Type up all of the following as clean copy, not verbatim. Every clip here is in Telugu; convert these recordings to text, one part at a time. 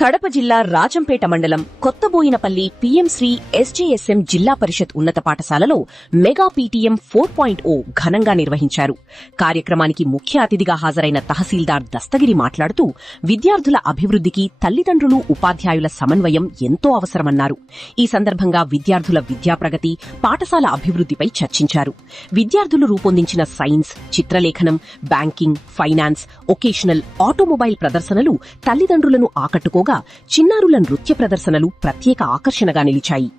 కడప జిల్లా రాజంపేట మండలం కొత్తబోయినపల్లి పీఎం శ్రీ ఎస్జేఎస్ఎం జిల్లా పరిషత్ ఉన్నత పాఠశాలలో మెగా పీటీఎం 4.0 ఘనంగా నిర్వహించారు. కార్యక్రమానికి ముఖ్య అతిథిగా హాజరైన తహసీల్దార్ దస్తగిరి మాట్లాడుతూ విద్యార్థుల అభివృద్ధికి తల్లిదండ్రులు ఉపాధ్యాయుల సమన్వయం ఎంతో అవసరమన్నారు. ఈ సందర్భంగా విద్యార్థుల విద్యాప్రగతి, పాఠశాల అభివృద్ధిపై చర్చించారు. విద్యార్థులు రూపొందించిన సైన్స్, చిత్రలేఖనం, బ్యాంకింగ్, ఫైనాన్స్, ఒకేషనల్, ఆటోమొబైల్ ప్రదర్శనలు తల్లిదండ్రులను ఆకట్టుకో చిన్నారుల నృత్య ప్రదర్శనలు ప్రత్యేక ఆకర్షణగా నిలిచాయి.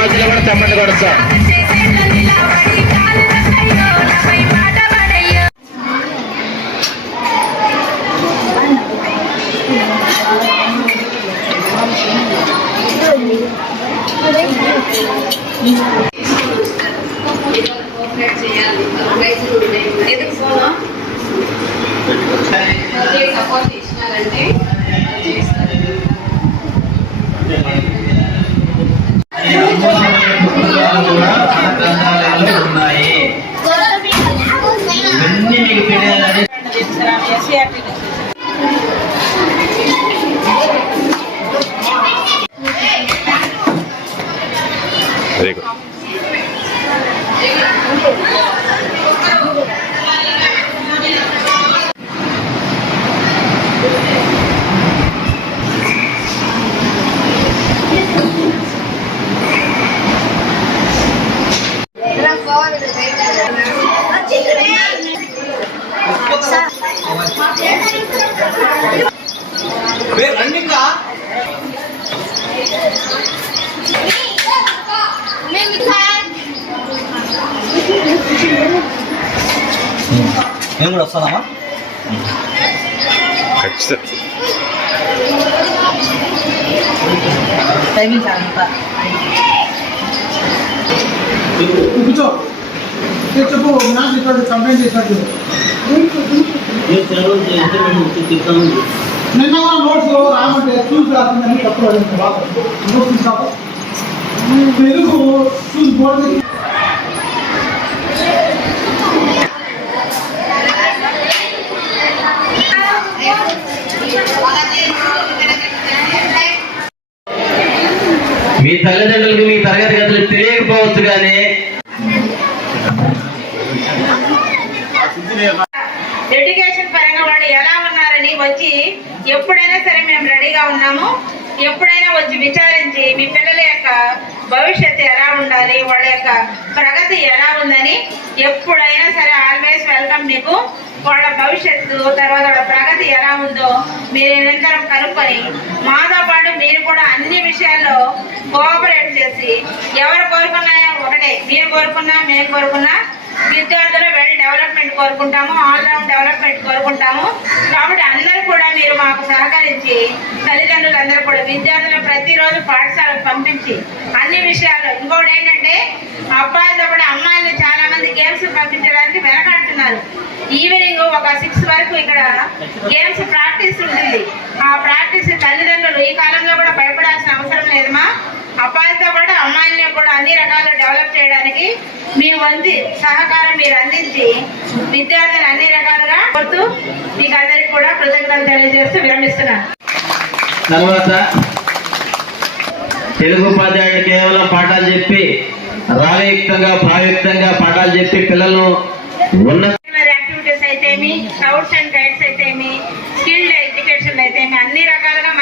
మధ్యలో కూడా చప్పట్లు కొడతా. సపోర్ట్ ఇచ్చినారంటే ఉన్నాయి. ఇవన్నీ మీకు తెలియాలని నేను కూడా వస్తానమ్మా. కూర్చో చెప్పు. నాకు ఇక్కడ కంప్లైంట్ చేశాడు. నిన్న కూడా నోట్స్ రామంటే చూసి రాసిందని తప్పు నోట్స్ తీసుకో. తెలుగు చూసి బోర్డు మీ తల్లిదండ్రులకు మీ తరగతి గదులు తెలియకపోవచ్చు, కానీ ఎడ్యుకేషన్ పరంగా వాళ్ళు ఎలా ఉన్నారని వచ్చి ఎప్పుడైనా సరే మేము రెడీగా ఉన్నాము. ఎప్పుడైనా వచ్చి విచారించి మీ పిల్లల యొక్క భవిష్యత్తు ఎలా ఉండాలి, వాళ్ళ యొక్క ప్రగతి ఎలా ఉందని ఎప్పుడైనా సరే ఆల్వేస్ వెల్కమ్. మీకు వాళ్ళ భవిష్యత్తు తర్వాత వాళ్ళ ప్రగతి ఎలా ఉందో మీరు నిరంతరం కనుక్కొని మాతో పాటు మీరు కూడా అన్ని విషయాల్లో కోఆపరేట్ చేసి ఎవరు కోరుకున్నా ఒకటే, మీరు కోరుకున్నా మేము కోరుకున్నా విద్యార్థుల వెల్ డెవలప్మెంట్ కోరుకుంటాము, ఆల్రౌండ్ డెవలప్మెంట్ కోరుకుంటాము. కాబట్టి అందరూ కూడా మీరు మాకు సహకరించి తల్లిదండ్రులందరూ కూడా విద్యార్థులను ప్రతిరోజు పాఠశాలకు పంపించి అన్ని విషయాల్లో. ఇంకోటి ఏంటంటే అబ్బాయిలతో కూడా అమ్మాయిలు చాలా మంది గేమ్స్ పంపించడానికి వెనకాడుతున్నారు. ఈవినింగ్ ఒక 6 వరకు ఇక్కడ గేమ్స్ ప్రాక్టీస్ ఉంటుంది. ఆ ప్రాక్టీస్ తల్లిదండ్రులు ఈ కాలంలో కూడా భయపడాల్సిన అవసరం లేదమ్మా. అబ్బాయిలతో పాటు అమ్మాయిల్ని కూడా అన్ని రకాలు డెవలప్ చేయడానికి మీ వంతు సహకారం మీరు అందించి విద్యార్థులు అన్ని రకాలుగా కోరుతూ మీకు అందరికీ కూడా కృతజ్ఞతలు తెలియజేస్తూ విరమిస్తున్నాను. తర్వాత తెలుగు ఉపాధ్యాయుడు కేవలం పాఠాలు చెప్పి రాగయుక్తంగా భావయుక్తంగా పాఠాలు చెప్పి పిల్లలను ఉన్నత యాక్టివిటీస్ అయితేమి, స్కౌట్స్ అండ్ గైడ్స్ అయితేమి, స్కిల్డ్ ఎడ్యుకేషన్ అయితేమి అన్ని రకాలుగా